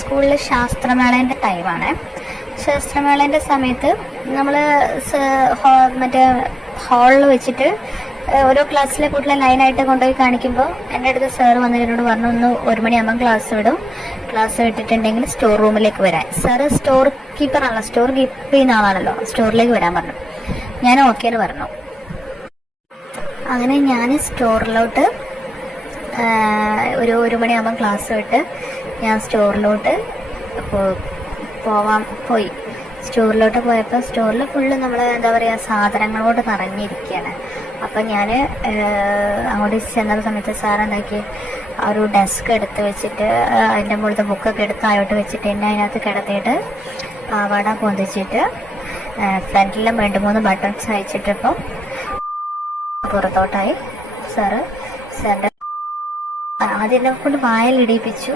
സ്കൂളിൽ ശാസ്ത്രമേളേൻ്റെ ടൈമാണ്. ശാസ്ത്രമേളേൻ്റെ സമയത്ത് നമ്മൾ മറ്റേ ഹാളിൽ വെച്ചിട്ട് ഓരോ ക്ലാസ്സിലെ കുട്ടികളെ ലൈനായിട്ട് കൊണ്ടുപോയി കാണിക്കുമ്പോൾ എൻ്റെ അടുത്ത് സാറ് വന്നിട്ട് എന്നോട് പറഞ്ഞു, ഒന്ന് 1 മണിയാകുമ്പം ക്ലാസ് വിടും, ക്ലാസ് വിട്ടിട്ടുണ്ടെങ്കിൽ സ്റ്റോർ റൂമിലേക്ക് വരാൻ. സാറ് സ്റ്റോർ കീപ്പറാണല്ലോ, സ്റ്റോർ കീപ്പ് ചെയ്യുന്ന ആളാണല്ലോ, സ്റ്റോറിലേക്ക് വരാൻ പറഞ്ഞു. ഞാൻ ഓക്കേന്ന് പറഞ്ഞു. അങ്ങനെ ഞാൻ സ്റ്റോറിലോട്ട് ഒരു 1 മണിയാകുമ്പം ക്ലാസ് വിട്ട് ഞാൻ സ്റ്റോറിലോട്ട് പോയി. സ്റ്റോറിലോട്ട് പോയപ്പോൾ സ്റ്റോറിൽ ഫുള്ള് നമ്മൾ എന്താ പറയുക, സാധനങ്ങളോട് നിറഞ്ഞിരിക്കുകയാണ്. അപ്പം ഞാൻ അങ്ങോട്ട് ചെന്ന സമയത്ത് സാർ എന്താക്കി, ഒരു ഡെസ്ക് എടുത്ത് വെച്ചിട്ട് അതിൻ്റെ മുകളിലത്തെ ബുക്കൊക്കെ എടുത്ത് താഴോട്ട് വെച്ചിട്ട് എന്നെ അതിനകത്ത് കിടത്തിയിട്ട് പാവാട പൊന്തിച്ചിട്ട് ഫ്രണ്ടിലും 2-3 ബട്ടൺസ് അയച്ചിട്ടിപ്പോൾ പുറത്തോട്ടായി. സാറിൻ്റെ ആദ്യം എന്നെ കൊണ്ട് വായലിടിപ്പിച്ചു.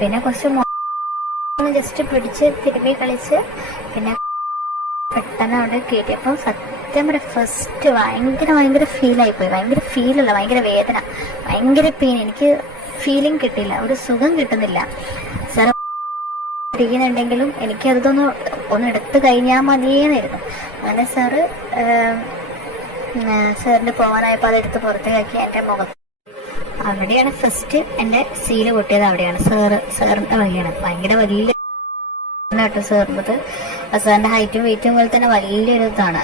പിന്നെ കുറച്ച് ജസ്റ്റ് പിടിച്ച് തിരുമ്പി കളിച്ച് പിന്നെ പെട്ടെന്ന് അവിടെ കയറ്റിയപ്പോൾ സത്യം പറയാം, ഫസ്റ്റ് ഭയങ്കര ഫീലായിപ്പോയി. ഭയങ്കര ഫീലല്ല, ഭയങ്കര വേദന, ഭയങ്കര പെയിൻ. എനിക്ക് ഫീലിംഗ് കിട്ടില്ല, ഒരു സുഖം കിട്ടുന്നില്ല. സാർ ഇരിക്കുന്നുണ്ടെങ്കിലും ഒന്ന് എടുത്തു കഴിഞ്ഞാൽ മതിയെന്നായിരുന്നു. അങ്ങനെ സാറിന് പോകാനായപ്പോൾ അതെടുത്ത് പുറത്തേക്കാക്കി എൻ്റെ മുഖത്ത്. അവിടെയാണ് ഫസ്റ്റ് എൻ്റെ സീല് പൊട്ടിയത്. അവിടെയാണ് സാറിൻ്റെ വകയാണ്. ഭയങ്കര വലിയ കേട്ടോ സാറിനത്. സാറിൻ്റെ ഹൈറ്റും വെയിറ്റും പോലെ തന്നെ വലിയൊരു ഇതാണ്.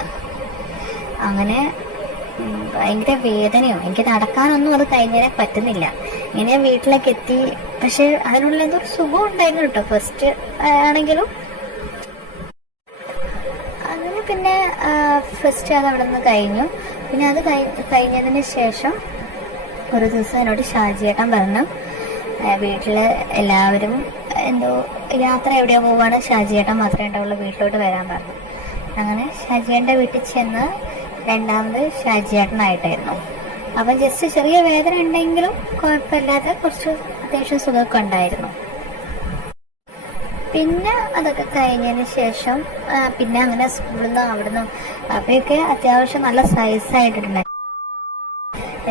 അങ്ങനെ ഭയങ്കര വേദനയോ, എനിക്ക് നടക്കാനൊന്നും അത് കഴിഞ്ഞാൽ പറ്റുന്നില്ല. ഇങ്ങനെ വീട്ടിലേക്ക് എത്തി. പക്ഷെ അതിനുള്ള എന്തൊരു സുഖം ഉണ്ടായിരുന്നു കേട്ടോ ഫസ്റ്റ് ആണെങ്കിലും. അങ്ങനെ പിന്നെ ഫസ്റ്റ് അത് അവിടെ നിന്ന് കഴിഞ്ഞു. പിന്നെ അത് കഴിഞ്ഞതിന് ശേഷം ഒരു ദിവസം എന്നോട് ഷാജിയേട്ടൻ പറഞ്ഞു, വീട്ടിൽ എല്ലാവരും എന്തോ യാത്ര എവിടെയോ പോവാണ്, ഷാജിയേട്ടൻ മാത്രമേ ഉണ്ടാവുള്ളൂ, വീട്ടിലോട്ട് വരാൻ പറഞ്ഞു. അങ്ങനെ ഷാജിയേട്ടൻ്റെ വീട്ടിൽ ചെന്ന് രണ്ടാമത് ഷാജിയേട്ടനായിട്ടായിരുന്നു. അപ്പം ജസ്റ്റ് ചെറിയ വേദന ഉണ്ടെങ്കിലും കുഴപ്പമില്ലാതെ കുറച്ച് അത്യാവശ്യം സുഖമൊക്കെ ഉണ്ടായിരുന്നു. പിന്നെ അതൊക്കെ കഴിഞ്ഞതിന് ശേഷം പിന്നെ അങ്ങനെ സ്കൂളിൽ നിന്നും അവിടെ നിന്നും അപ്പോഴൊക്കെ അത്യാവശ്യം നല്ല സൈസായിട്ടിട്ടുണ്ടായിരുന്നു.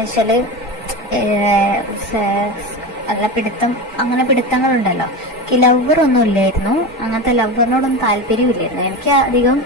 എന്നുവെച്ചാൽ നല്ല പിടുത്തങ്ങളുണ്ടല്ലോ. എനിക്ക് ലവ്വറൊന്നും ഇല്ലായിരുന്നു, അങ്ങനത്തെ ലവ്വറിനോടൊന്നും താല്പര്യമില്ലായിരുന്നു. എനിക്ക് അധികം